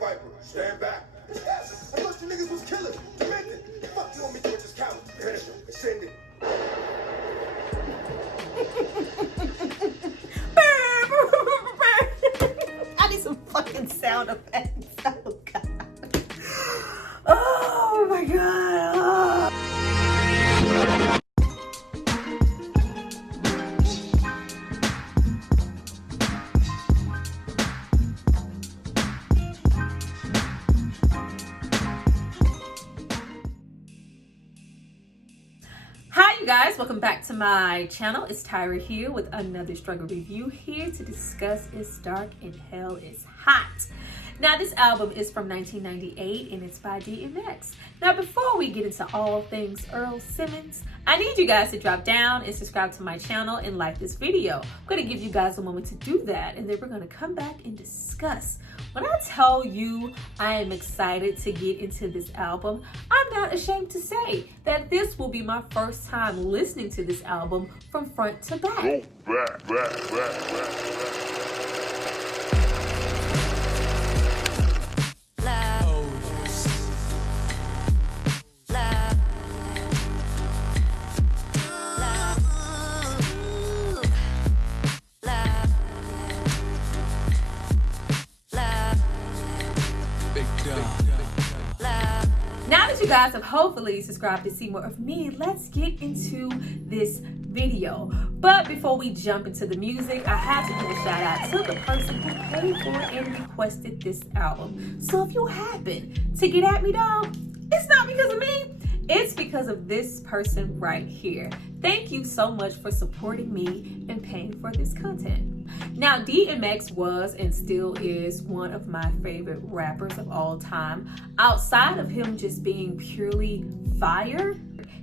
Viper, stand back. Yes, I thought you niggas was killers. Demented. Fuck you want me to do it, just count. Finish him. Send it. I need some fucking sound effects. Oh god. Oh my god. Oh. Hi you guys, welcome back to my channel. It's Tyra here with another struggle review, here to discuss It's Dark and Hell is Hot. Now this album is from 1998 and it's by DMX. Now before we get into all things Earl Simmons, I need you guys to drop down and subscribe to my channel and like this video. I'm going to give you guys a moment to do that and then we're going to come back and discuss. When I tell you I am excited to get into this album, I'm not ashamed to say that this will be my first time listening to this album from front to back. Now that you guys have hopefully subscribed to see more of me, let's get into this video. But before we jump into the music, I have to give a shout out to the person who paid for and requested this album. So if you happen to get at me, dog, it's not because of me. It's because of this person right here. Thank you so much for supporting me and paying for this content. Now, DMX was and still is one of my favorite rappers of all time. Outside of him just being purely fire,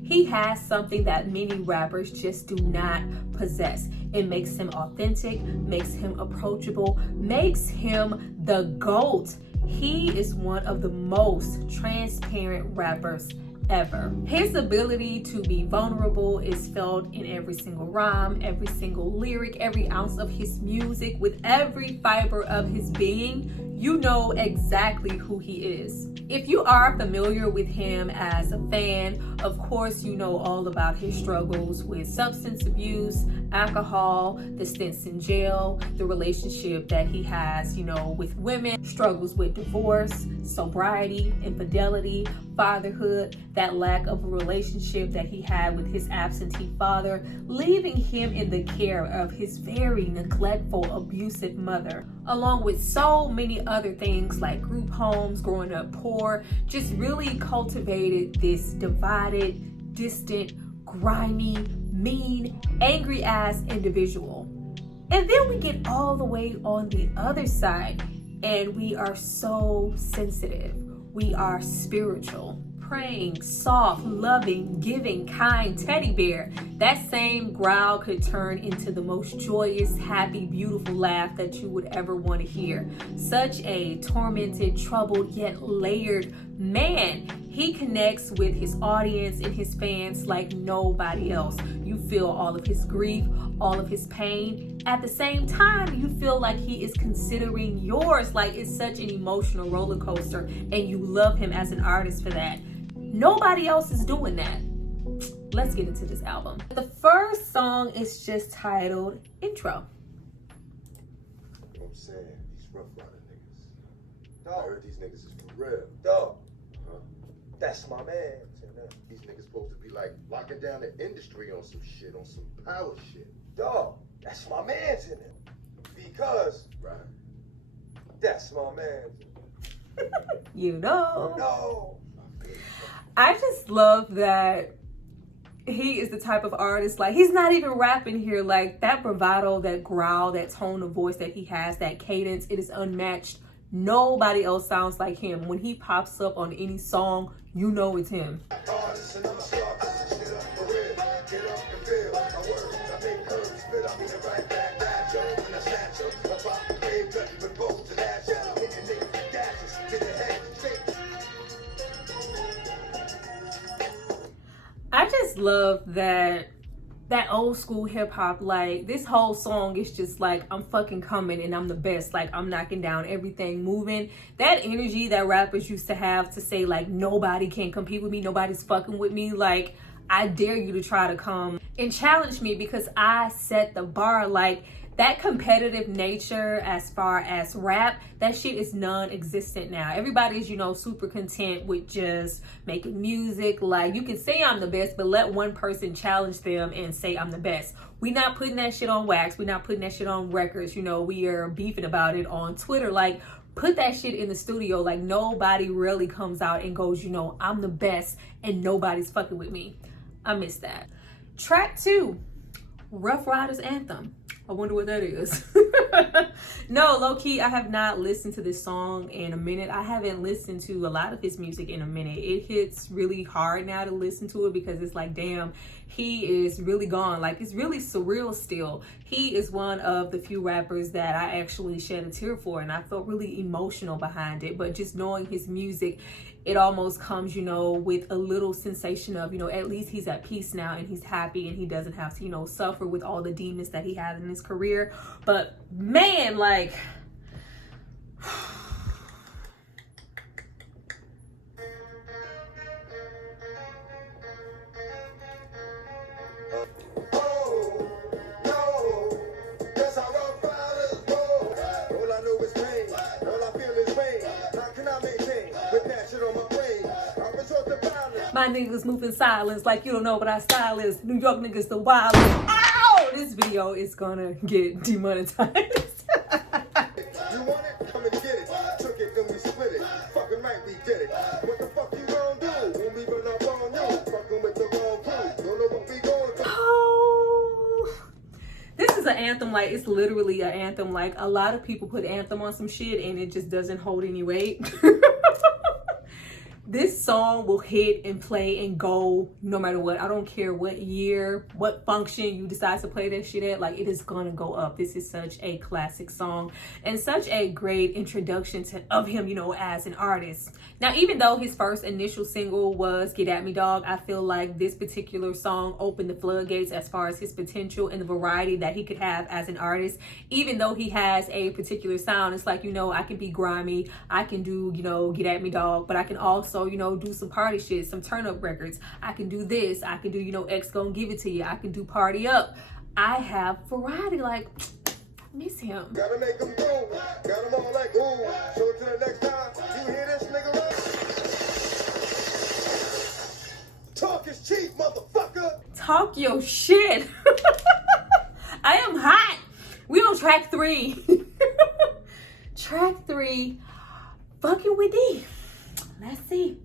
he has something that many rappers just do not possess. It makes him authentic, makes him approachable, makes him the GOAT. He is one of the most transparent rappers ever. His ability to be vulnerable is felt in every single rhyme, every single lyric, every ounce of his music. With every fiber of his being, you know exactly who he is. If you are familiar with him as a fan, of course you know all about his struggles with substance abuse, alcohol, the stints in jail, the relationship that he has, with women, struggles with divorce, sobriety, infidelity, fatherhood, that lack of a relationship that he had with his absentee father, leaving him in the care of his very neglectful, abusive mother, along with so many other things like group homes, growing up poor, just really cultivated this divided, distant, grimy, mean, angry ass individual. And then we get all the way on the other side and we are so sensitive. We are spiritual, praying, soft, loving, giving, kind teddy bear. That same growl could turn into the most joyous, happy, beautiful laugh that you would ever want to hear. Such a tormented, troubled, yet layered man. He connects with his audience and his fans like nobody else. You feel all of his grief, all of his pain. At the same time, you feel like he is considering yours, like it's such an emotional roller coaster, and you love him as an artist for that. Nobody else is doing that. Let's get into this album. The first song is just titled Intro. You know what I'm saying? These Ruff Ryder niggas. Dog. I heard these niggas is for real. Dog. That's my man. These niggas supposed to be like locking down the industry on some shit, on some power shit. Dog, that's my man's in it. Because, right, that's my man. You know. No. I just love that he is the type of artist, like, he's not even rapping here. Like, that bravado, that growl, that tone of voice that he has, that cadence, it is unmatched. Nobody else sounds like him. When he pops up on any song, you know it's him. I just love that that old school hip hop. Like, this whole song is just like, I'm fucking coming and I'm the best. Like, I'm knocking down everything, moving. That energy that rappers used to have to say, like, nobody can compete with me, nobody's fucking with me. Like, I dare you to try to come and challenge me because I set the bar. Like, that competitive nature as far as rap, that shit is non-existent now. Everybody's, you know, super content with just making music. Like, you can say I'm the best, but let one person challenge them and say I'm the best. We not putting that shit on wax. We not putting that shit on records. You know, we are beefing about it on Twitter. Like, put that shit in the studio. Like, nobody really comes out and goes, you know, I'm the best and nobody's fucking with me. I miss that. Track 2, Ruff Ryders Anthem. I wonder what that is. No, low-key, I have not listened to this song in a minute. I haven't listened to a lot of his music in a minute. It hits really hard now to listen to it because it's like, damn, he is really gone. Like, it's really surreal still. He is one of the few rappers that I actually shed a tear for, and I felt really emotional behind it. But just knowing his music, it almost comes, you know, with a little sensation of, you know, at least he's at peace now and he's happy and he doesn't have to, you know, suffer with all the demons that he had in his career. But man, like, my niggas moving silence like you don't know what our style is. New York niggas the wildest. Ow! This video is gonna get demonetized. You want it? Come and get it. Took it, then we split it. Fucking right, we did it. What the fuck you gonna do when we run up on you? Fucking with the wrong crew. Don't know what we gonna do. Oh, this is an anthem. Like, it's literally an anthem. Like, a lot of people put anthem on some shit and it just doesn't hold any weight. This song will hit and play and go no matter what. I don't care what year, what function you decide to play that shit at. Like, it is gonna go up. This is such a classic song and such a great introduction of him, you know, as an artist. Now, even though his first initial single was Get At Me Dog, I feel like this particular song opened the floodgates as far as his potential and the variety that he could have as an artist. Even though he has a particular sound, it's like, you know, I can be grimy, I can do, you know, Get At Me Dog, but I can also, you know, do some party shit, some turn up records. I can do this, I can do, you know, X Gon' Give It To You, I can do Party Up. I have variety. Like, I miss him. Gotta make them go. Got them all like, ooh. So to the next time, you hear this nigga rap? Talk is cheap, motherfucker. Talk your shit. I am hot. We on track 3. Track 3, fucking with D. Let's see.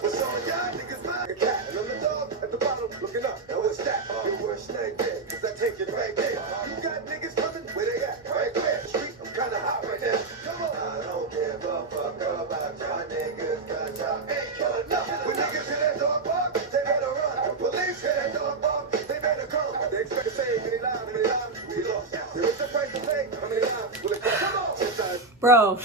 What's on y'all niggas mind? A cat and I'm the dog at the bottom looking up. Now what's that? Your worst nightmare, cause I take it right there. You got niggas coming? Where they at? Right there. Street, I'm kinda hot right now. Come on. I don't give a fuck about y'all niggas, cause y'all ain't got enough. When niggas hit that dog bark, they better run. When police hit that dog bark, they better come. They expect to say, many lives, we lost. There is a price to pay, how many lives will it cost? Come on. Bro.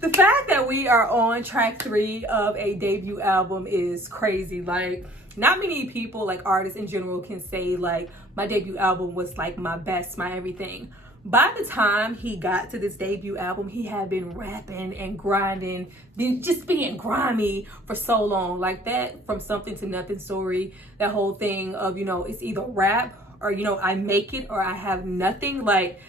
The fact that we are on track 3 of a debut album is crazy. Like, not many people, like artists in general, can say like my debut album was like my best, my everything. By the time he got to this debut album, he had been rapping and grinding, just being grimy for so long. Like that From Something to Nothing story, that whole thing of, you know, it's either rap or, you know, I make it or I have nothing. Like,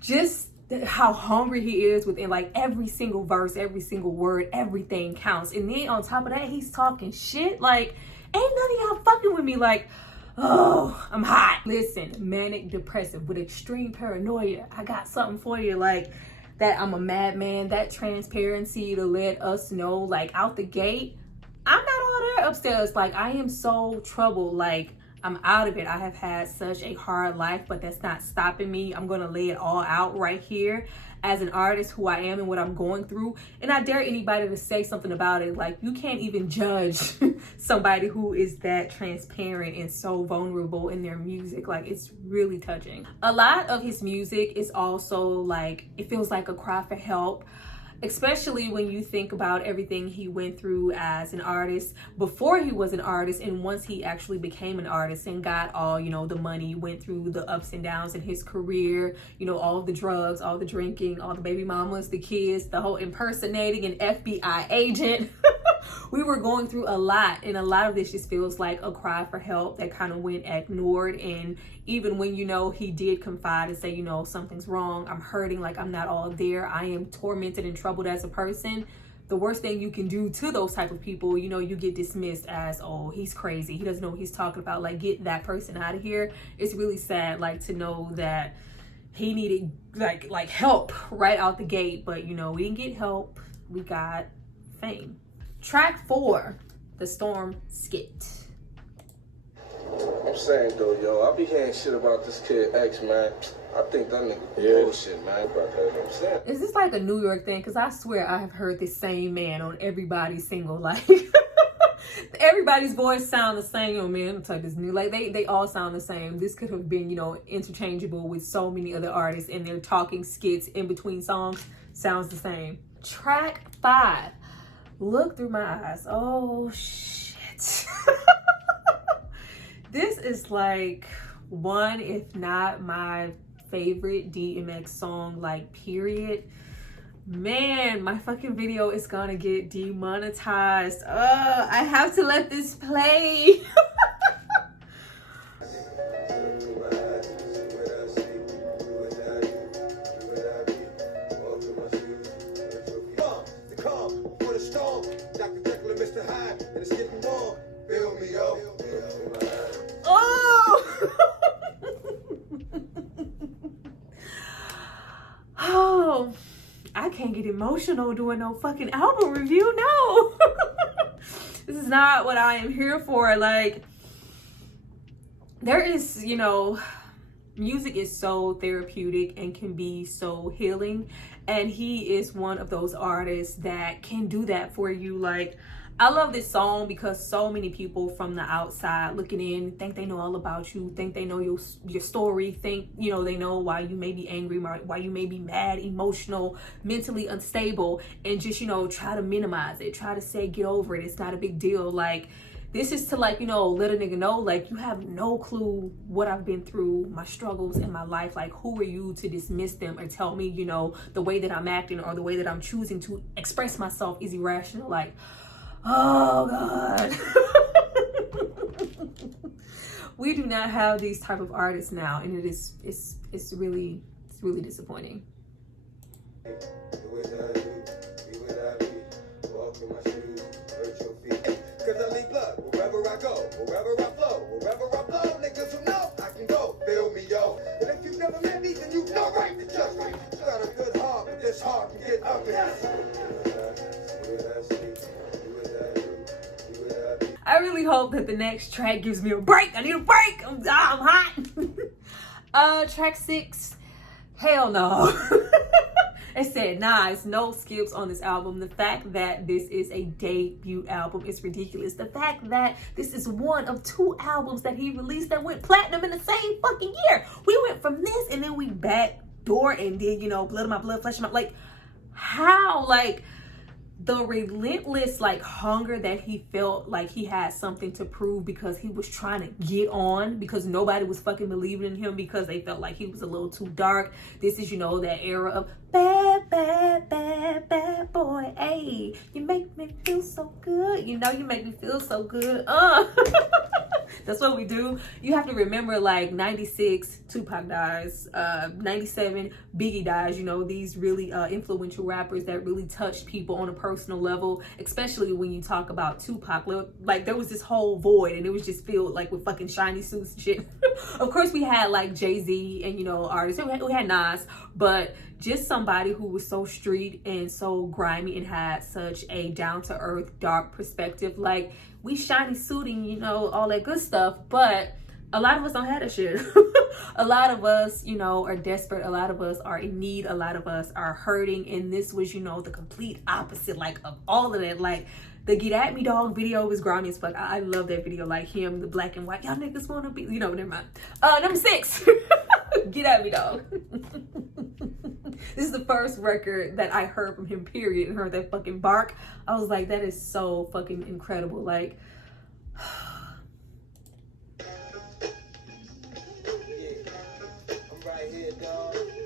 just how hungry he is within like every single verse, every single word, everything counts. And then on top of that, he's talking shit. Like, ain't none of y'all fucking with me. Like, oh, I'm hot. Listen, manic depressive with extreme paranoia. I got something for you. Like, that I'm a madman, that transparency to let us know, like, out the gate, I'm not all there upstairs. Like, I am so troubled. Like, I'm out of it. I have had such a hard life, but that's not stopping me. I'm gonna lay it all out right here as an artist, who I am and what I'm going through. And I dare anybody to say something about it. Like, you can't even judge somebody who is that transparent and so vulnerable in their music. Like, it's really touching. A lot of his music is also like, it feels like a cry for help, especially when you think about everything he went through as an artist before he was an artist, and once he actually became an artist and got all, you know, the money, went through the ups and downs in his career, you know, all the drugs, all the drinking, all the baby mamas, the kids, the whole impersonating an FBI agent. We were going through a lot, and a lot of this just feels like a cry for help that kind of went ignored. And even when, you know, he did confide and say, you know, something's wrong, I'm hurting, like I'm not all there, I am tormented and troubled as a person, the worst thing you can do to those type of people, you know, you get dismissed as, oh, he's crazy, he doesn't know what he's talking about, like get that person out of here. It's really sad, like, to know that he needed like help right out the gate, but you know, we didn't get help, we got fame. Track 4, the Storm skit. I'm saying though, yo, I be hearing shit about this kid X, man. I think that nigga bullshit, man. About that, you know what I'm saying? Is this like a New York thing? Because I swear I have heard the same man on everybody's single. Like, everybody's voice sound the same. Oh man, I'm talking this new. Like, they all sound the same. This could have been, you know, interchangeable with so many other artists, and their talking skits in between songs sounds the same. Track 5. Look Through My Eyes. Oh shit. This is like one, if not my favorite DMX song, like, period. Man, my fucking video is gonna get demonetized. I have to let this play. Oh, I can't get emotional doing no fucking album review. No. This is not what I am here for. Like, there is, you know, music is so therapeutic and can be so healing, and he is one of those artists that can do that for you. Like, I love this song because so many people from the outside looking in think they know all about you, think they know your story, think, you know, they know why you may be angry, why you may be mad, emotional, mentally unstable, and just, you know, try to minimize it, try to say get over it, it's not a big deal. Like, this is to, like, you know, let a nigga know, like, you have no clue what I've been through, my struggles in my life. Like, who are you to dismiss them or tell me, you know, the way that I'm acting or the way that I'm choosing to express myself is irrational? Like, oh God. We do not have these type of artists now, and it's really disappointing. Cause I leave blood wherever I go, wherever I flow, wherever I blow, niggas who know I can go, feel me, yo. And if you've never met me, then you've no right to judge me. You got a good heart, but this heart can get ugly. I really hope that the next track gives me a break. I need a break. I'm hot. Track 6. Hell no. It said, nah, it's no skips on this album. The fact that this is a debut album is ridiculous. The fact that this is one of 2 albums that he released that went platinum in the same fucking year. We went from this and then we backdoor and did, you know, Blood of My Blood, Flesh of My, like, how? Like, the relentless, like, hunger that he felt like he had something to prove because he was trying to get on, because nobody was fucking believing in him because they felt like he was a little too dark. This is, you know, that era of bad, bad, bad, bad boy. Hey, you make me feel so good. You know, you make me feel so good. That's what we do. You have to remember, like, 96, Tupac dies. 97, Biggie dies. You know, these really influential rappers that really touched people on a personal level, especially when you talk about Tupac. Like, there was this whole void, and it was just filled, like, with fucking shiny suits and shit. Of course, we had, like, Jay-Z and, you know, artists. We had Nas, but just somebody who was so street and so grimy and had such a down-to-earth, dark perspective. Like, we shiny suiting, you know, all that good stuff, but A lot of us don't have that shit. A lot of us, you know, are desperate. A lot of us are in need. A lot of us are hurting. And this was, you know, the complete opposite, like, of all of that. Like, the Get At Me Dog video was grimy as fuck. I love that video. Like, him, the black and white. Y'all niggas wanna be, you know, never mind. Number 6. Get At Me Dog. This is the first record that I heard from him, period, and heard that fucking bark. I was like, that is so fucking incredible. Like,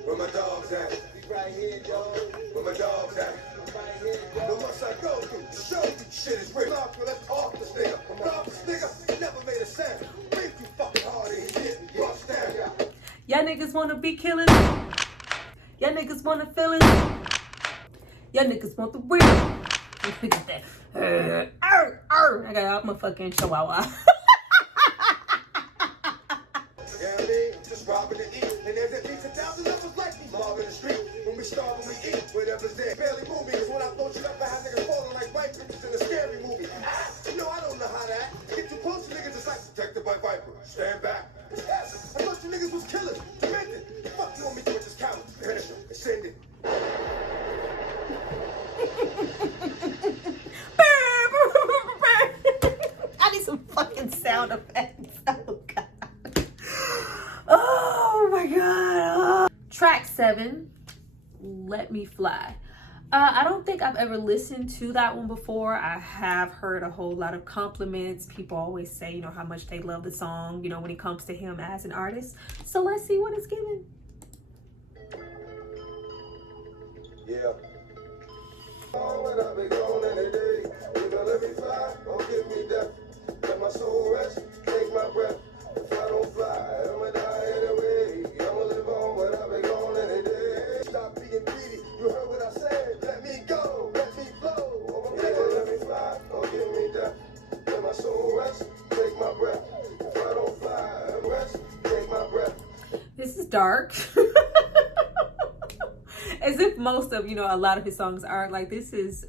where my dogs at? Right here, dog. Where my dogs at? Right here, dog. What must I go through to show you shit is real? Let's talk this nigga. Talk this nigga. Never made a sound. Breathe too fucking hard and he didn't bust down. y'all niggas wanna be killers. Y'all niggas wanna feel it. Y'all niggas want the real. Look at that. I got out my fucking chihuahua. Yeah, I mean, just robbing to eat. And there's at least 1,000 of us like me. Mob in the street. When we starve, when we eat. Whatever's there. Barely move me. Cause when I throw you up, I have niggas falling like white bitches in a scary movie. You know, I don't know how to act. Get too close to niggas, it's like protected by Viper. Stand back. Yes, I thought you niggas was killers. Demented. The fuck you want me to do with this count? Finish him. Send it. I need some fucking sound effects. Oh god. Oh my god. Track 7, Let Me Fly. I don't think I've ever listened to that one before. I have heard a whole lot of compliments. People always say, you know, how much they love the song, you know, when it comes to him as an artist. So let's see what it's giving. Yeah. When I be gone any day, you gonna let me fly or give me death. Let my soul rest, take my breath. If I don't fly, I'ma die anyway. I'ma live on when I be gone any day. Stop being greedy, you heard what I said. Let me go, let me flow. Yeah, let me fly or give me death. Let my soul rest, take my breath. If I don't fly, rest, take my breath. This is dark. As if most of, you know, a lot of his songs are. Like, this is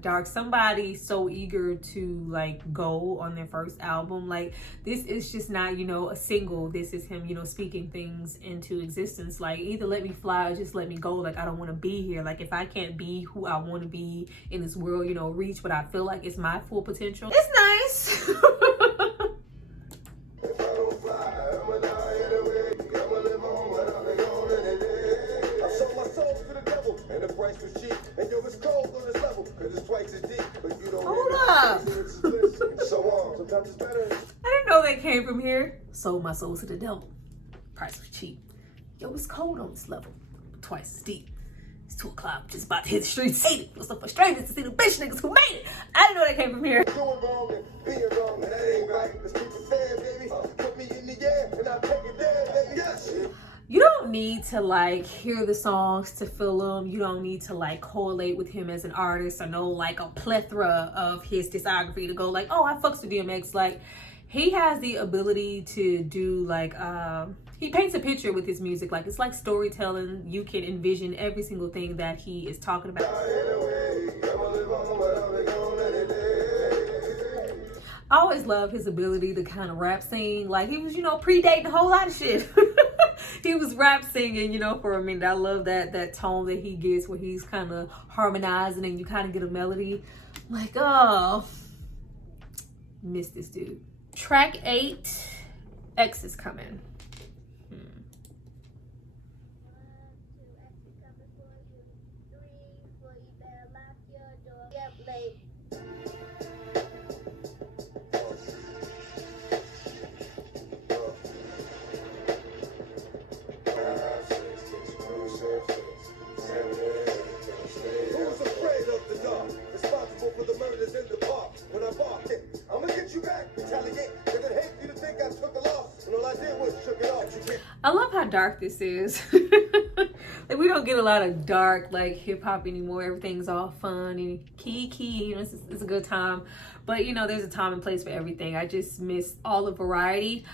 dark. Somebody so eager to like go on their first album. Like, this is just not, you know, a single. This is him, you know, speaking things into existence. Like, either let me fly or just let me go. Like, I don't want to be here. Like, if I can't be who I want to be in this world, you know, reach what I feel like is my full potential. It's nice. I didn't know that came from here. Sold my soul to the devil. Price was cheap. Yo, it's cold on this level. Twice as deep. It's 2 o'clock. Just about to hit the streets. Hate it. Feels so frustrated to see the bitch niggas who made it. I didn't know that came from here. Doing wrong and being wrong, and that ain't right. Let's keep it fair, baby. Put me in the air, and I'll take it there, baby. Yes. You don't need to like hear the songs to feel them. You don't need to like correlate with him as an artist or know like a plethora of his discography to go like, oh, I fucks with DMX. Like, he has the ability to do like he paints a picture with his music. Like, it's like storytelling. You can envision every single thing that he is talking about. I always love his ability to kind of rap sing. Like, he was, you know, predating a whole lot of shit. He was rap singing, you know, for a minute. I love that tone that he gets where he's kind of harmonizing and you kind of get a melody. Like, oh, miss this dude. Track 8, X is Coming. I love how dark this is. Like, we don't get a lot of dark like hip hop anymore. Everything's all fun and kiki, you know, it's a good time. But you know, there's a time and place for everything. I just miss all the variety.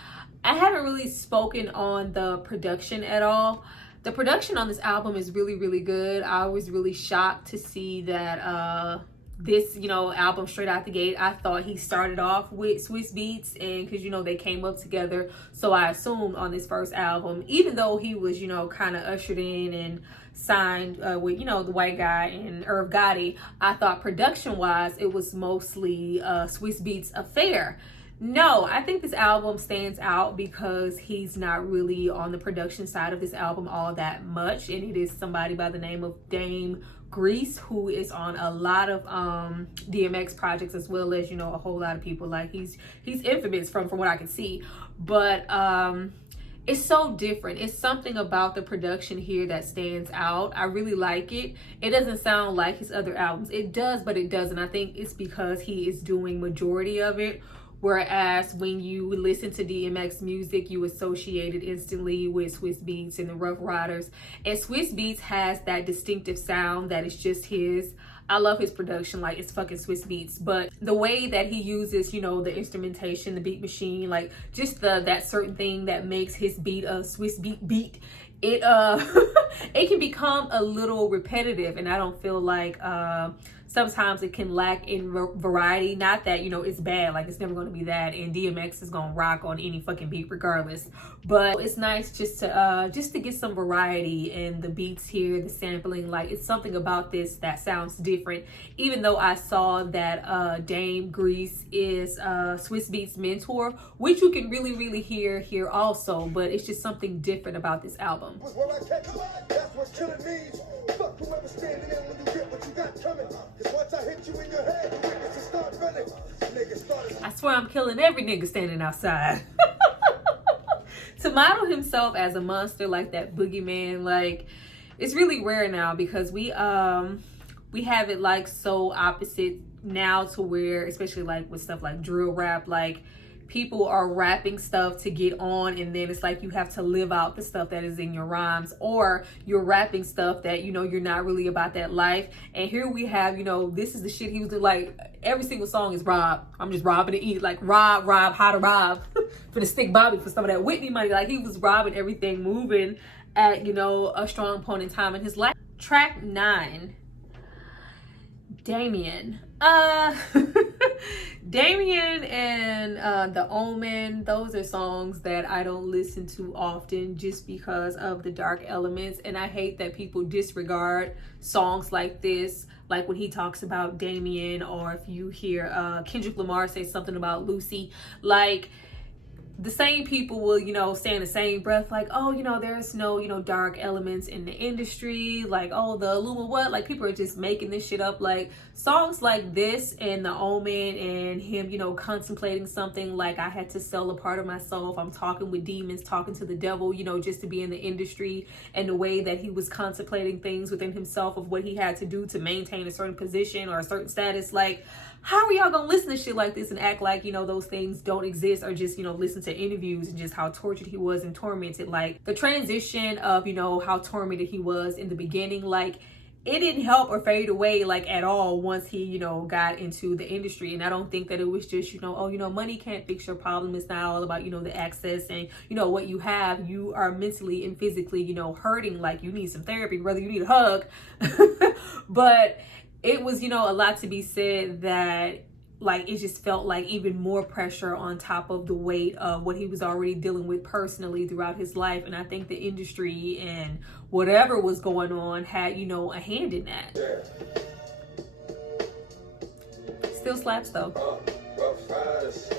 I haven't really spoken on the production at all. The production on this album is really, really good. I was really shocked to see that this, you know, album straight out the gate. I thought he started off with Swiss Beats, and because, you know, they came up together, so I assumed on this first album, even though he was, you know, kind of ushered in and signed with, you know, the white guy and Irv Gotti, I thought production wise it was mostly Swiss Beats affair. No, I think this album stands out because he's not really on the production side of this album all that much, and it is somebody by the name of Dame Grease, who is on a lot of DMX projects, as well as, you know, a whole lot of people. Like he's infamous from what I can see, but it's so different. It's something about the production here that stands out. I really like it. It doesn't sound like his other albums. It does, but it doesn't. I think it's because he is doing majority of it. Whereas when you listen to DMX music, you associate it instantly with Swiss Beats and the Ruff Ryders. And Swiss Beats has that distinctive sound that is just his. I love his production, like it's fucking Swiss Beats. But the way that he uses, you know, the instrumentation, the beat machine, like just that certain thing that makes his beat a Swiss beat, it it can become a little repetitive, and I don't feel like sometimes it can lack in variety. Not that, you know, it's bad, like it's never going to be that, and DMX is going to rock on any fucking beat regardless, but it's nice just to get some variety in the beats here, the sampling. Like it's something about this that sounds different, even though I saw that Dame Grease is Swiss Beats mentor, which you can really hear here also, but it's just something different about this album. That's what's killing me. Fuck whoever standing in when you get what you got coming. Cause once I hit you in your head, the witnesses start running. Niggas started. I swear I'm killing every nigga standing outside. To model himself as a monster like that boogeyman, like it's really rare now, because we have it like so opposite now, to where, especially like with stuff like drill rap, like people are rapping stuff to get on, and then it's like you have to live out the stuff that is in your rhymes, or you're rapping stuff that, you know, you're not really about that life. And here we have, you know, this is the shit he was doing. Like every single song is rob. I'm just robbing to eat. Like rob, how to rob for the stick Bobby for some of that Whitney money. Like he was robbing everything, moving at, you know, a strong point in time in his life. Track 9, Damien. Damien and The Omen, those are songs that I don't listen to often just because of the dark elements, and I hate that people disregard songs like this, like when he talks about Damien, or if you hear Kendrick Lamar say something about Lucy, like the same people will, you know, say in the same breath, like, oh, you know, there's no, you know, dark elements in the industry, like, oh, the Illuma what, like people are just making this shit up. Like songs like this and The Omen and him, you know, contemplating something like, I had to sell a part of myself, I'm talking with demons, talking to the devil, you know, just to be in the industry, and the way that he was contemplating things within himself of what he had to do to maintain a certain position or a certain status. Like, how are y'all gonna listen to shit like this and act like, you know, those things don't exist, or just, you know, listen to interviews and just how tortured he was and tormented? Like the transition of, you know, how tormented he was in the beginning, like it didn't help or fade away like at all once he, you know, got into the industry. And I don't think that it was just, you know, oh, you know, money can't fix your problem. It's not all about, you know, the access and, you know, what you have. You are mentally and physically, you know, hurting, like you need some therapy, whether you need a hug. But it was, you know, a lot to be said that, like, it just felt like even more pressure on top of the weight of what he was already dealing with personally throughout his life. And I think the industry and whatever was going on had, you know, a hand in that. Still slaps though. Ruff Ryders.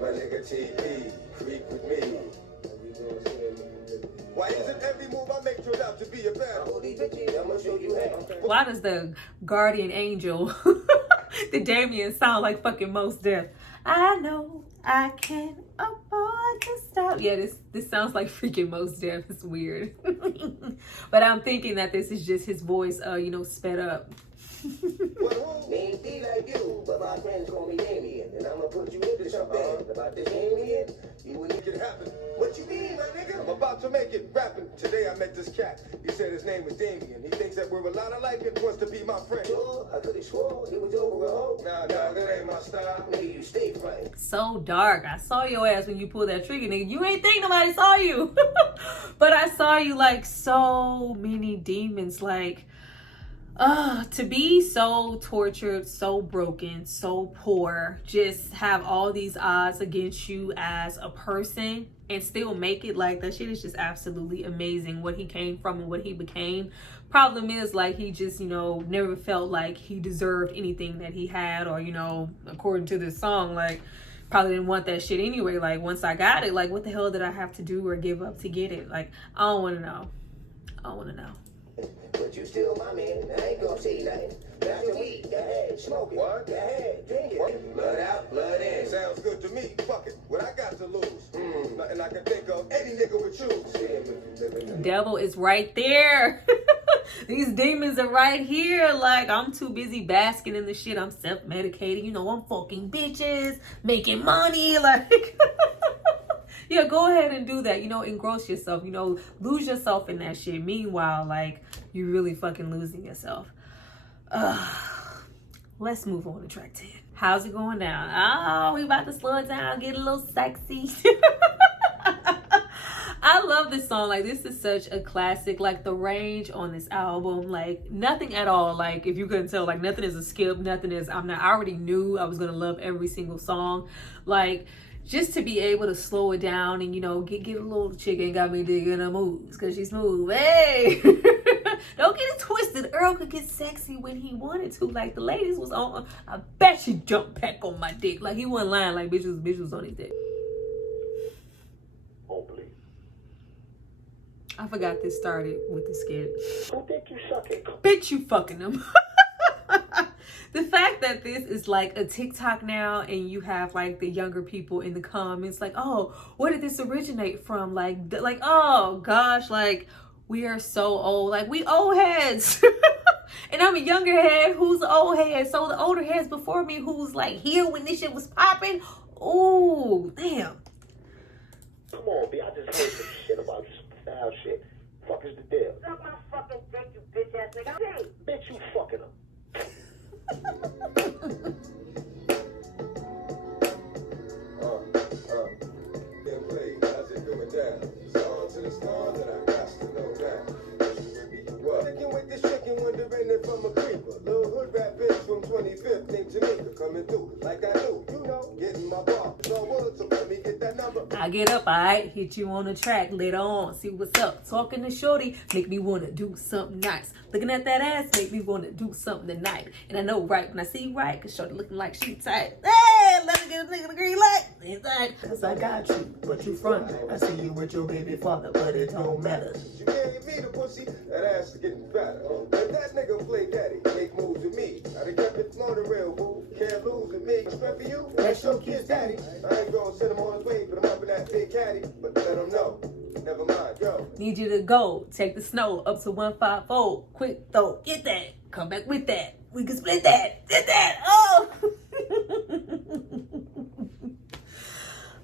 My nigga TP, creep with me. Why isn't every move I make turned out to be a bad? Why does the guardian angel, the Damien, sound like fucking Mos Def? I know I can't afford to stop. Yeah, this sounds like freaking Mos Def. It's weird. But I'm thinking that this is just his voice, you know, sped up. Name be like you, but my friends call me Damien, and I'ma put you into something about this Damien. You wouldn't make it happen. What you mean, my nigga? I'm about to make it rapping. Today I met this cat. He said his name was Damien. He thinks that we're a lot alike and wants to be my friend. Sure, I I could have swore it was over a hoe. Nah, dog, that ain't my style. Nigga, you stay frank. So dark. I saw your ass when you pulled that trigger, nigga. You ain't think nobody saw you. But I saw you like so many demons. Like, to be so tortured, so broken, so poor, just have all these odds against you as a person and still make it, like, that shit is just absolutely amazing. What he came from and what he became. Problem is, like, he just, you know, never felt like he deserved anything that he had, or, you know, according to this song, like, probably didn't want that shit anyway. Like, once I got it, like, what the hell did I have to do or give up to get it? Like, I don't want to know. I don't want to know. But you still my man, I ain't gonna say nothing. That's the weed, go ahead, smoke it. What? Go ahead, drink it. Blood out, blood in. Sounds good to me, fuck it. What I got to lose? Nothing I can think of, any nigga would choose. Devil is right there. These demons are right here. Like, I'm too busy basking in the shit. I'm self-medicating. You know, I'm fucking bitches, making money. Like, yeah, go ahead and do that. You know, engross yourself. You know, lose yourself in that shit. Meanwhile, like, you're really fucking losing yourself. Let's move on to track 10. How's it going down? Oh, we about to slow it down, get a little sexy. I love this song. Like, this is such a classic. Like, the range on this album, like, nothing at all. Like, if you couldn't tell, like, nothing is a skip. Nothing is, I already knew I was gonna love every single song. Like, just to be able to slow it down and, you know, get a little chicken got me digging her moves because she's smooth. Hey, don't get it twisted. Earl could get sexy when he wanted to. Like, the ladies was on, I bet she jumped back on my dick. Like, he wasn't lying. Like, bitch was on his dick. Oh, please. I forgot this started with the skit. Who think you sucking? Bitch, you fucking them. The fact that this is like a TikTok now and you have like the younger people in the comments like, oh, where did this originate from? Like, oh gosh, like, we are so old. Like, we old heads. And I'm a younger head who's an old head. So the older heads before me who's like here when this shit was popping. Oh, damn. Come on, B, I just heard some shit about you, some foul shit. Fuck is the deal? Suck my fucking dick, you bitch ass nigga. Hey. Bitch, you fucking him. Then play, how's it going down? It's on to the stars that I got to know now. Thinking with this chicken, wondering if I'm a creeper. Little hood rap bitch from 25th, think Jamaica coming through like I do. You know, getting my bar. So let me get that number. I get up, alright, hit you on the track later on, see what's up. Talking to shorty, make me wanna do something nice. Looking at that ass, make me wanna do something tonight. And I know right when I see right, cause shorty looking like she tight. Hey, let me get a nigga the green light. Inside, cause I got you, but you front. I see you with your baby father, but it don't matter. You can't give me the pussy, that ass is getting fatter. Let that nigga play daddy, make moves with me. I done kept it on the real, boo. Can't lose with me. Respect for you, that's your kid's daddy. I ain't gonna send him on his way, put him up in that big caddy. But let him know, never mind, yo. Need you to go, take the snow up to 154. Quick throw, get that, come back with that. We can split that, get that, oh.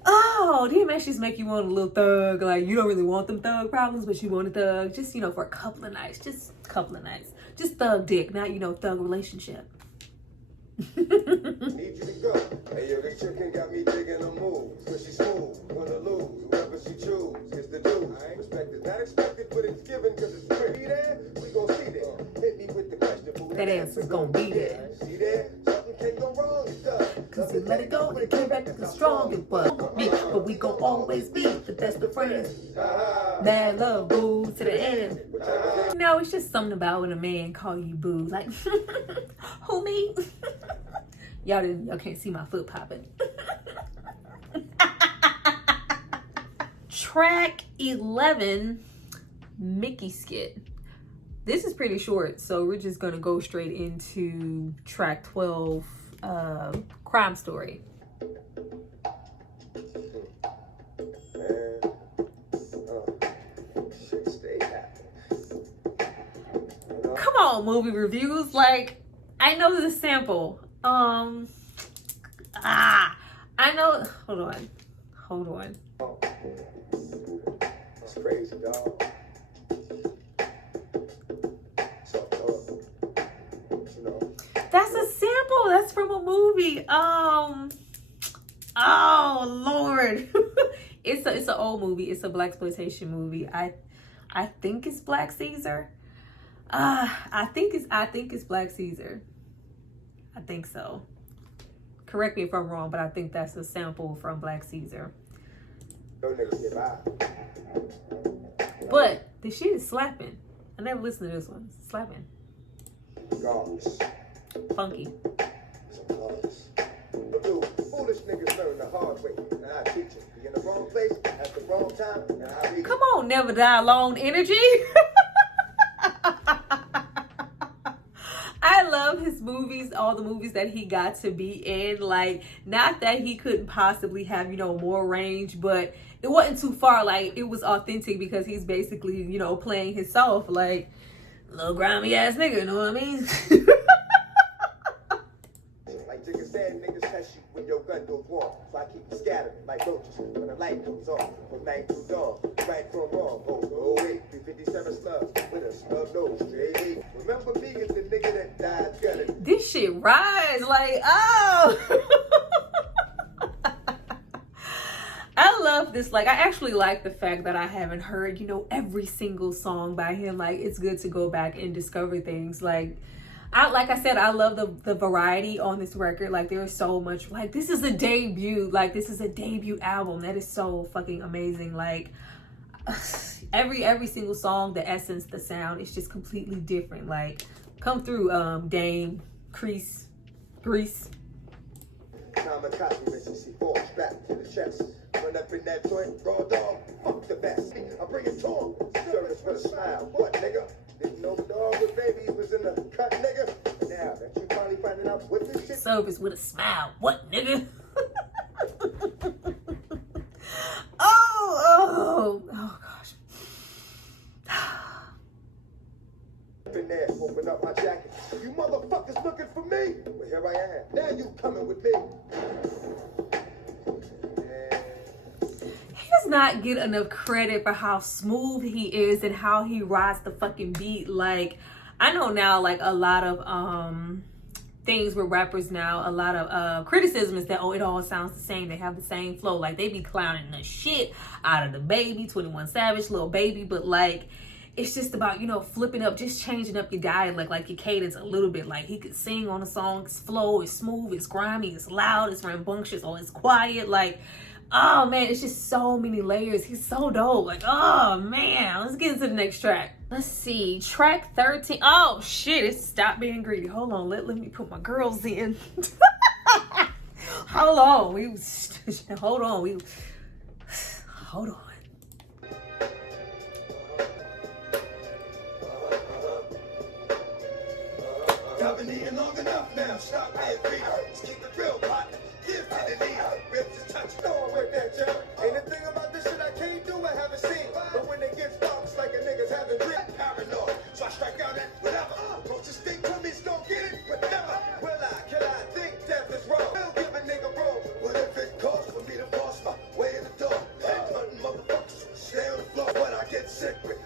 Oh, DMX just make you want a little thug. Like, you don't really want them thug problems, but you want a thug. Just, you know, for a couple of nights. Just a couple of nights. Just thug dick, not, you know, thug relationship. Need you to go. Hey, yo, this chicken got me digging her moves. Cause she's smooth, wanna lose. Whoever she choose, gets the dues. Respect is not expected, but it's given cause it's free. See there? We gon' see there. Hit me with the question. That answer's gonna be there. See there? Something can't go wrong, it does. Cause we let it go and it came back looking strong. It was me, but we gon' always be the best of friends. Mad love, boo, to the end. No, it's just something about when a man call you boo. Like, who, me? Y'all can't see my foot popping. Track 11, Mickey skit. This is pretty short, so we're just gonna go straight into track 12, Crime Story. Come on, movie reviews. Like, I know the sample. I know. Hold on. It's crazy, dog. So, know. That's a sample. That's from a movie. Oh Lord. It's an old movie. It's a blaxploitation movie. I think it's Black Caesar. I think it's Black Caesar. I think so. Correct me if I'm wrong, but I think that's a sample from Black Caesar. Those niggas get by. But the shit is slapping. I never listened to this one. It's slapping. Regardless. Funky. Some cars. But dude, foolish niggas learn the hard way. And I teach it. Be in the wrong place at the wrong time, and I read. Come on, never die alone energy. I love his movies, all the movies that he got to be in. Like, not that he couldn't possibly have, you know, more range, but it wasn't too far. Like, it was authentic because he's basically, you know, playing himself. Like, little grimy ass nigga, you know what I mean? Like Jigga said, niggas test you when your gun goes wrong. So I keep scattering like roaches when the light comes on. From night to dawn, right from wrong. Oh, 08, 357 slugs with a snub nose, straight eight. Remember me as the nigga that died gunning. This shit rides like, oh. I love this. Like, I actually like the fact that I haven't heard, you know, every single song by him. Like, it's good to go back and discover things. Like I said, I love the variety on this record. Like, there is so much. Like, this is a debut. Like, this is a debut album. That is so fucking amazing. Like, every single song, the essence, the sound, it's just completely different. Like, come through, Dame, Grease. Kamikaze, Missy C4, strapped to the chest. Run up in that joint, raw dog, fuck the best. I bring it to him, service with a smile. What, nigga? Didn't know the dog with babies was in the cut, nigga. Now that you finally finding out what this shit. Service with a smile. What, nigga? Oh gosh. In there, open up my jacket. You motherfuckers looking for me? Well, here I am. Now you coming with me. He does not get enough credit for how smooth he is and how he rides the fucking beat. Like, I know now, like, a lot of things with rappers now, a lot of criticism is that, oh, it all sounds the same. They have the same flow. Like, they be clowning the shit out of the Baby, 21 Savage, Lil Baby, but like, it's just about, you know, flipping up, just changing up your dialect, like your cadence a little bit. Like, he could sing on a song, it's flow, it's smooth, it's grimy, it's loud, it's rambunctious, or it's quiet. Like, oh man, it's just so many layers. He's so dope. Like, oh man, let's get into the next track. Let's see, track 13. Oh shit, it's Stop Being Greedy. Hold on, let me put my girls in. Hold on, hold on. I've been eating long enough now. Stop being greedy. Let's keep it real, pot. Give to the leader. Ribs to touch. No, I work that job. Ain't a thing about this shit I can't do, I haven't seen. But when it gets dark, it's like a nigga's having dream. Paranoid. So I strike out at whatever. Approaches think commies don't get it, but never. Will can I think death is wrong? Will give a nigga room. What if it costs for me to force my way in the door? Head hunting motherfuckers. Stay on the floor when I get sick with.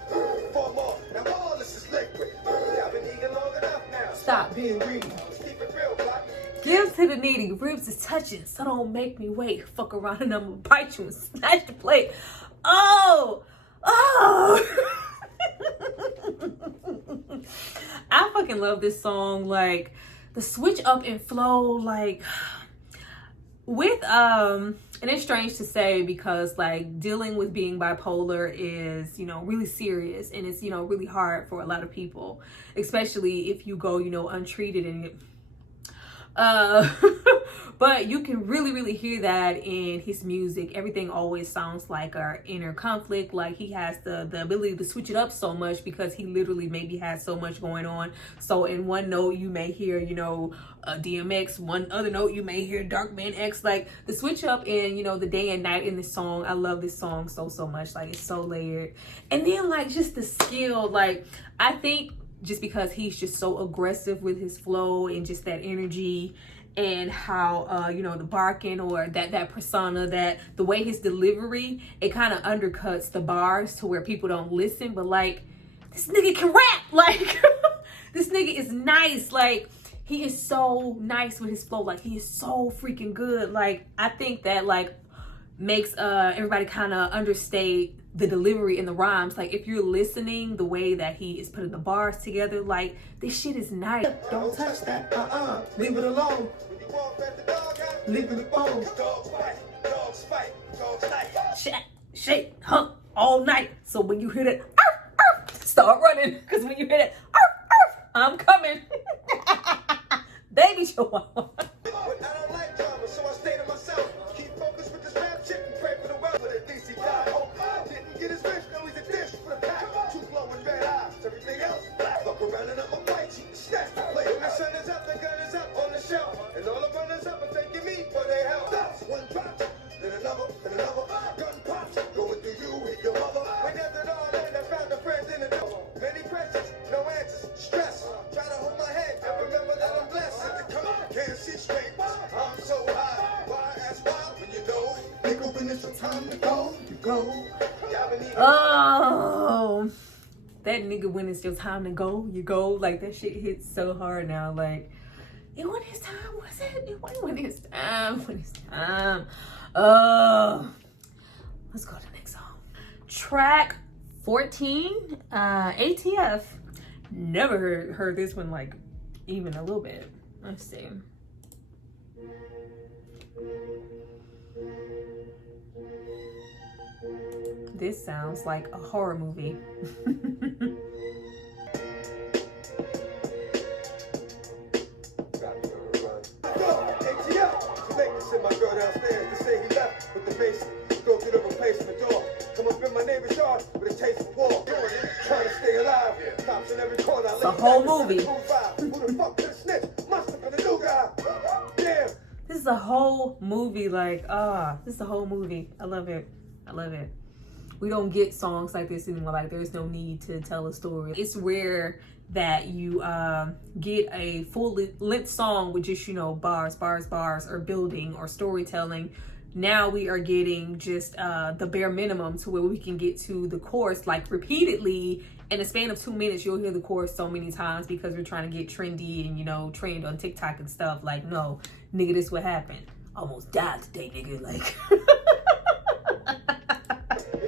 4 more. Now all this is liquid. I've been eating long enough now. Stop being greedy. Let's keep it real, pot. Give to the needy, ribs is touching, so don't make me wait. Fuck around and I'm gonna bite you and snatch the plate. Oh! I fucking love this song. Like, the switch up and flow, like, with, and it's strange to say because, like, dealing with being bipolar is, you know, really serious, and it's, you know, really hard for a lot of people, especially if you go, you know, untreated and it, but you can really hear that in his music. Everything always sounds like our inner conflict. Like, he has the ability to switch it up so much because he literally maybe has so much going on. So in one note you may hear, you know, DMX, one other note you may hear Dark Man X. Like, the switch up in, you know, the day and night in this song. I love this song so much. Like, it's so layered. And then, like, just the skill. Like, I think just because he's just so aggressive with his flow and just that energy and how, you know, the barking or that persona, that the way his delivery, it kind of undercuts the bars to where people don't listen. But, like, this nigga can rap. Like, this nigga is nice. Like, he is so nice with his flow. Like, he is so freaking good. Like, I think that, like, makes everybody kind of understate the delivery and the rhymes. Like, if you're listening the way that he is putting the bars together, like, this shit is nice. Don't touch that, leave it alone. When you walk at the dog house, leave it alone. Dogs fight, dogs fight. Shake, hump all night. So when you hear that, arf, arf, start running. Because when you hear that, arf, arf, I'm coming. Baby chihuahua. But I don't like drama, so I stay to myself. Keep focused with this rap shit and pray for the well. But at least he died. Oh, didn't get his wish, now he's a dish for the pack. Two glowing red eyes, everything else black. Fuck around and I'ma fight you. Snatch the plate. When the sun is up, the gun is up on the shelf. And all the runners up are taking me for their help. One drops, then another, gun pops. Going through you, hit your mother. When nothing all in, I found a friend in the door. Many questions, no answers, stress. Try to hold my head and remember that I'm blessed. Come on, can't see straight. I'm so high. Why ask why when you know? Nigga, when it's your time to go, you go. Oh, that nigga, when it's your time to go, you go. Like, that shit hits so hard now. Like, it wasn't his time, was it? It wasn't his time. When his time. Let's go to the next song. Track 14, ATF. Never heard this one, like, even a little bit. Let's see. This sounds like a horror movie. My girl downstairs to say he left with the bass. Go get a replacement door. Come up in my neighbor's yard with a taste of war. Trying to stay alive. Cops in every corner. It's a whole movie. Who the fuck could have snitched? Must have been a new guy. Damn. This is a whole movie. Like, this is a whole movie. I love it. I love it. We don't get songs like this anymore. Like, there's no need to tell a story. It's rare that you get a full length song with just, you know, bars, or building or storytelling. Now we are getting just the bare minimum to where we can get to the chorus, like, repeatedly. In a span of 2 minutes, you'll hear the chorus so many times because we're trying to get trendy and, you know, trend on TikTok and stuff. Like, no, nigga, this what happened. Almost died today, nigga. Like,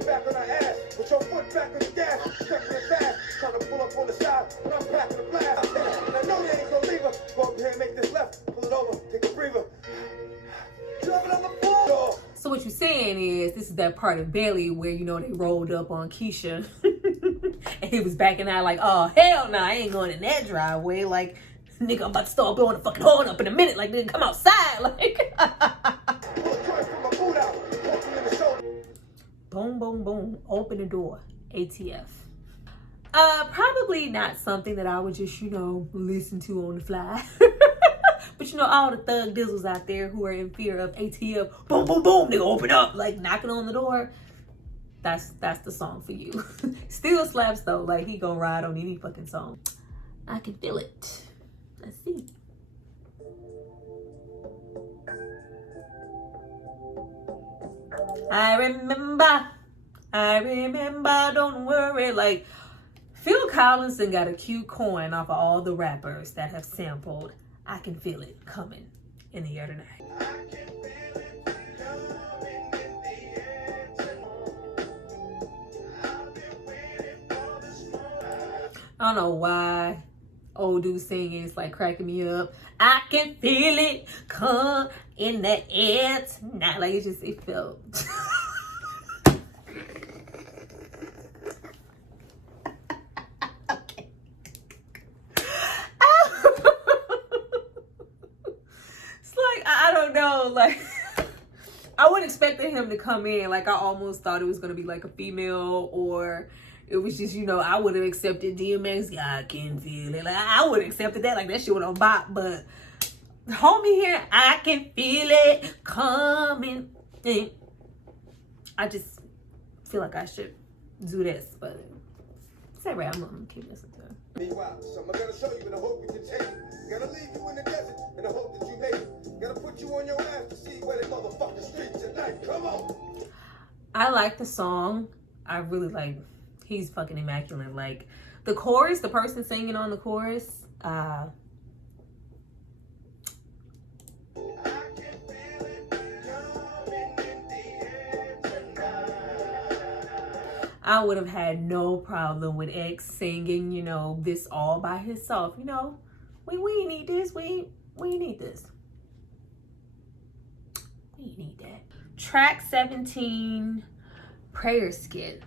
back on our ass, put your foot back on the gas, stepping it fast, trying to pull up on the side, but I'm packing the blast. And I know you ain't gonna leave her. Go up here and make this left, pull it over, take a breather. Drop it on the floor. so what you're saying is this is that part of Belly where, you know, they rolled up on Keisha and he was backing out like, oh, hell no, I ain't going in that driveway. Like, nigga, I'm about to start blowing the fucking horn up in a minute. Like, nigga, come outside. Like, boom, boom, boom. Open the door. ATF. Probably not something that I would just, you know, listen to on the fly. But, you know, all the thug dizzles out there who are in fear of ATF, boom, boom, boom, nigga, open up, like, knocking on the door. That's the song for you. Still slaps, though. Like, he gonna ride on any fucking song. I can feel it. Let's see. I remember, don't worry. Like, Phil Collins done got a cute coin off of all the rappers that have sampled I Can Feel It Coming in the Air Tonight. I don't know why old dude singing is like cracking me up. I can feel it come in the air tonight. Like, it felt. It's like, I don't know, like, I wasn't expecting him to come in. Like, I almost thought it was gonna be like a female, or it was just, you know, I would have accepted DMX. I can feel it. Like, I would have accepted that. Like, that shit would have bop. But homie here, I can feel it coming in. I just feel like I should do this, but it's all right. I'm gonna keep listening to it. Meanwhile, something I gotta show you in the hope you can take it. Gotta leave you in the desert in the hope that you make it. Gotta put you on your ass to see where the motherfucking streets at night. Come on. I like the song. I really like. He's fucking immaculate. Like, the chorus, the person singing on the chorus, I would have had no problem with X singing, you know, this all by himself. You know, we ain't need this. We ain't need this. We ain't need that. Track 17, Prayer Skit.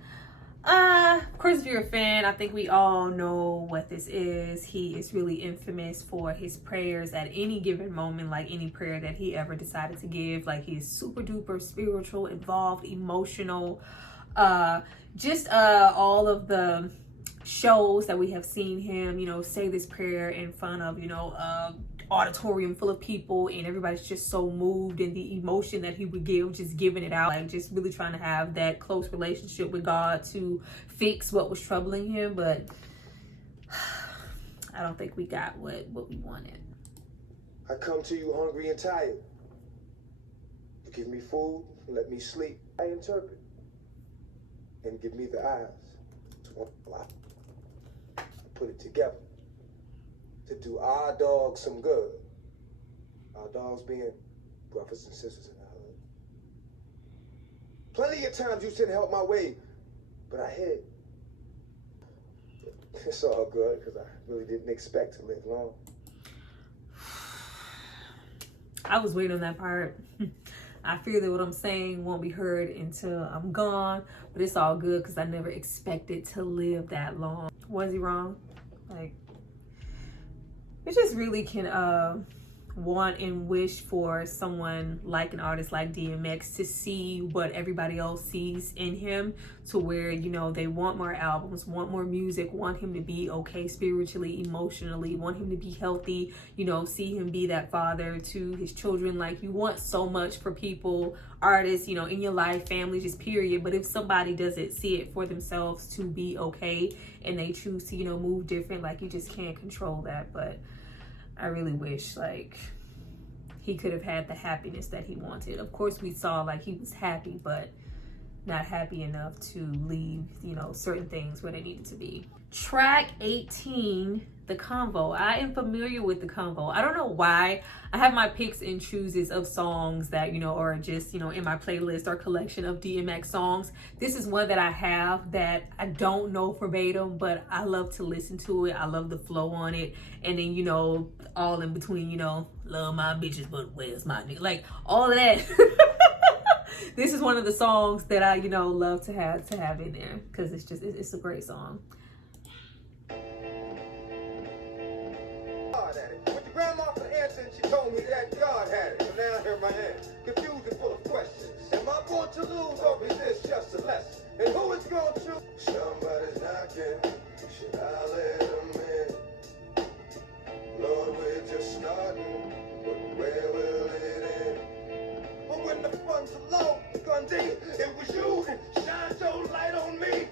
Of course, if you're a fan, I think we all know what this is. He is really infamous for his prayers at any given moment, like any prayer that he ever decided to give. Like, he is super duper spiritual, involved, emotional. Just all of the shows that we have seen him, you know, say this prayer in front of, you know, auditorium full of people, and everybody's just so moved, and the emotion that he would give, just giving it out, like just really trying to have that close relationship with God to fix what was troubling him. But I don't think we got what we wanted. I come to you hungry and tired. You give me food, let me sleep. I interpret. And give me the eyes to put it together. To do our dogs some good. Our dogs being brothers and sisters in the hood. Plenty of times you sent help my way, but I hid. It's all good, because I really didn't expect to live long. I was waiting on that part. I fear that what I'm saying won't be heard until I'm gone, but it's all good because I never expected to live that long. Was he wrong? Like, it just really can want and wish for someone like an artist like DMX to see what everybody else sees in him, to where, you know, they want more albums, want more music, want him to be okay spiritually, emotionally, want him to be healthy, you know, see him be that father to his children. Like, you want so much for people, artists, you know, in your life, family, just period. But if somebody doesn't see it for themselves to be okay, and they choose to, you know, move different, like, you just can't control that. But I really wish, like, he could have had the happiness that he wanted. Of course, we saw, like, he was happy, but not happy enough to leave, you know, certain things where they needed to be. Track 18, The Convo. I am familiar with The Convo. I don't know why. I have my picks and chooses of songs that, you know, are just, you know, in my playlist or collection of DMX songs. This is one that I have that I don't know verbatim, but I love to listen to it. I love the flow on it. And then, you know, all in between, you know, love my bitches, but where's my nigga? Like, all of that. This is one of the songs that I, you know, love to have in there, because it's just, it's a great song. With the grandma for the answer, and she told me that God had it. So now here I am, confused and full of questions. Am I born to lose, or is this just a lesson? And who is going to? Somebody's knocking. Should I let them in? Lord, we're just starting, but where will it end? But when the fun's low, Gundy, it was you, and shine your light on me.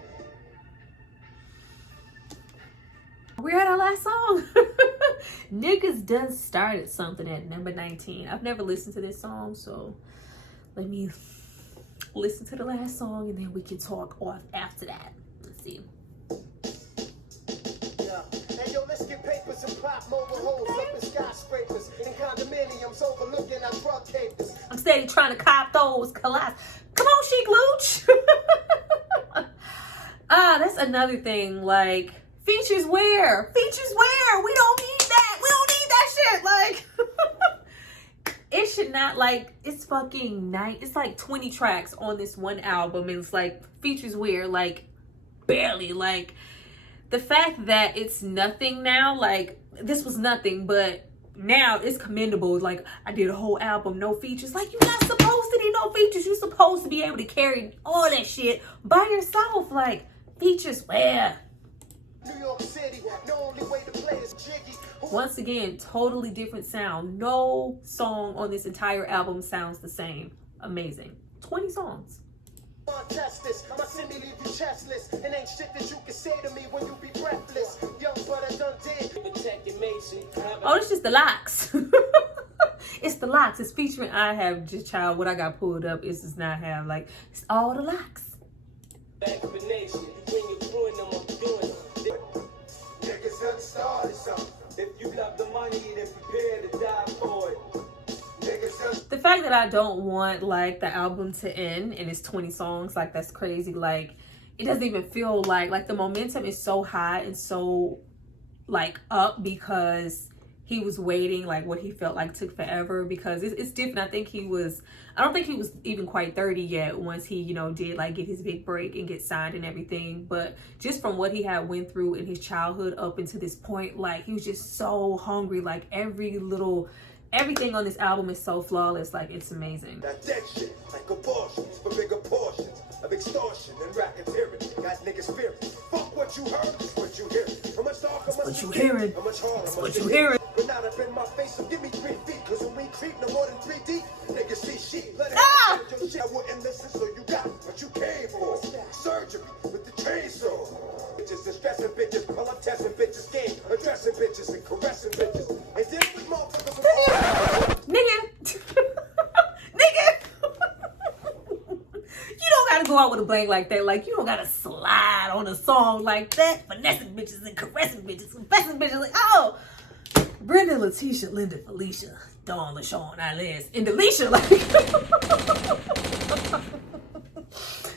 We're at our last song. Niggas done started something at number 19. I've never listened to this song, so let me listen to the last song and then we can talk off after that. Let's see. Yeah. Hey, yo, let's get papers and pop mobile holes up in skyscrapers and condominiums overlooking our drug capers. I'm steady trying to cop those collapse. Come on, Chic Looch. That's another thing. Like, features where? Features where? We don't need that. We don't need that shit. Like, it should not, like, it's fucking it's like 20 tracks on this one album, and it's like, features where? Like, barely. Like, the fact that it's nothing now, like, this was nothing, but now it's commendable. Like, I did a whole album, no features. Like, you're not supposed to need no features. You're supposed to be able to carry all that shit by yourself. Like, features where? New York City, the only way to play is jiggy. Once again, totally different sound. No song on this entire album sounds the same. Amazing. 20 songs. Test this. My Cindy leave you chestless. And ain't shit that you can say to me when you be breathless. Young brother done did. Oh, it's just the locks. It's the locks. It's featuring I Have Just Child. What I got pulled up is does not have, like, it's all the locks. The fact that I don't want, like, the album to end and it's 20 songs, like, that's crazy. Like, it doesn't even feel like the momentum is so high and so like up because he was waiting, like what he felt like took forever, because it's different. I don't think he was even quite 30 yet once he, you know, did like get his big break and get signed and everything. But just from what he had went through in his childhood up until this point, like he was just so hungry. Like everything on this album is so flawless. Like it's amazing. That dead shit, like abortions for bigger portions of extortion and racketeering. Got niggas fearing. Fuck what you heard, it's what you hear. How much dark, how much What you hearing? How much harm, That's what you hearing. But not up in my face, so give me 3 feet. Cause when we creep no more than 3 deep, niggas see shit. Let it happen, your shit. I wouldn't listen, so you got what you came for. Surgery with the chainsaw. Bitches and stressing bitches, while I'm testing bitches' game, addressing bitches and caressing bitches. And dealing with motherfuckers. Nigga. You don't gotta go out with a bang like that. Like, you don't gotta slide on a song like that. Finessing bitches and caressing bitches and confessing bitches. Like, oh, Brenda, Letitia, Linda, Felicia, Dawn, LaShawn, Alice, and Delisha. Like,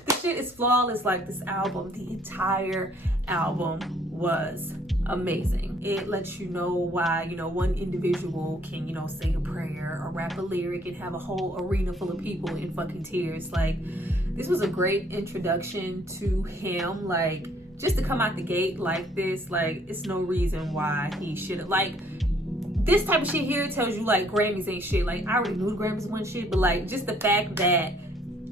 this shit is flawless. Like, this album, the entire album was amazing. It lets you know why, you know, one individual can, you know, say a prayer or rap a lyric and have a whole arena full of people in fucking tears. Like, this was a great introduction to him. Like, just to come out the gate like this, like, it's no reason why he should have, like, this type of shit here tells you, like, Grammys ain't shit. Like, I already knew the Grammys wasn't shit, but, like, just the fact that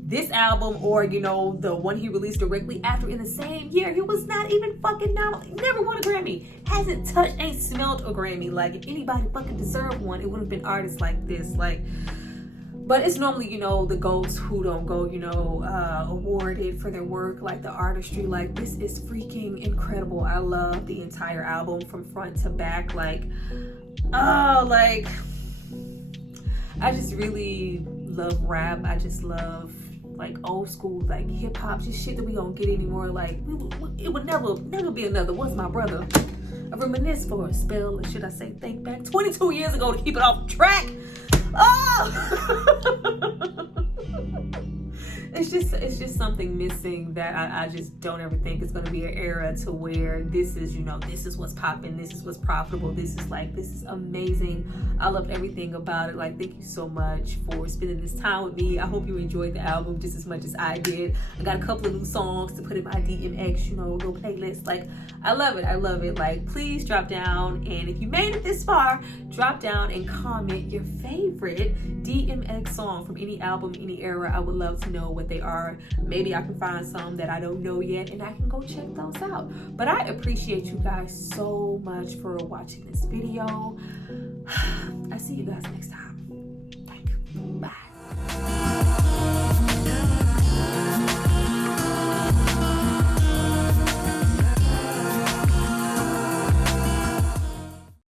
this album, or, you know, the one he released directly after in the same year, he was not even fucking nominated. Never won a Grammy. Hasn't touched, ain't smelled a Grammy. Like, if anybody fucking deserved one, it would have been artists like this. Like, but it's normally, you know, the GOATs who don't go, you know, awarded for their work, like the artistry. Like, this is freaking incredible. I love the entire album from front to back. Like, oh, like, I just really love rap. I just love, like, old school, like, hip hop, just shit that we don't get anymore. Like, it would never be another What's My Brother. I reminisce for a spell, or should I say think back 22 years ago to keep it off track. Oh! It's just something missing that I just don't ever think it's going to be an era to where this is, you know, this is what's popping, this is what's profitable, this is amazing. I love everything about it. Like, thank you so much for spending this time with me. I hope you enjoyed the album just as much as I did. I got a couple of new songs to put in my DMX, you know, little playlist. Like, I love it. Like, please drop down, and if you made it this far, drop down and comment your favorite DMX song from any album, any era. I would love to know what they are. Maybe I can find some that I don't know yet and I can go check those out. But I appreciate you guys so much for watching this video. I see you guys next time.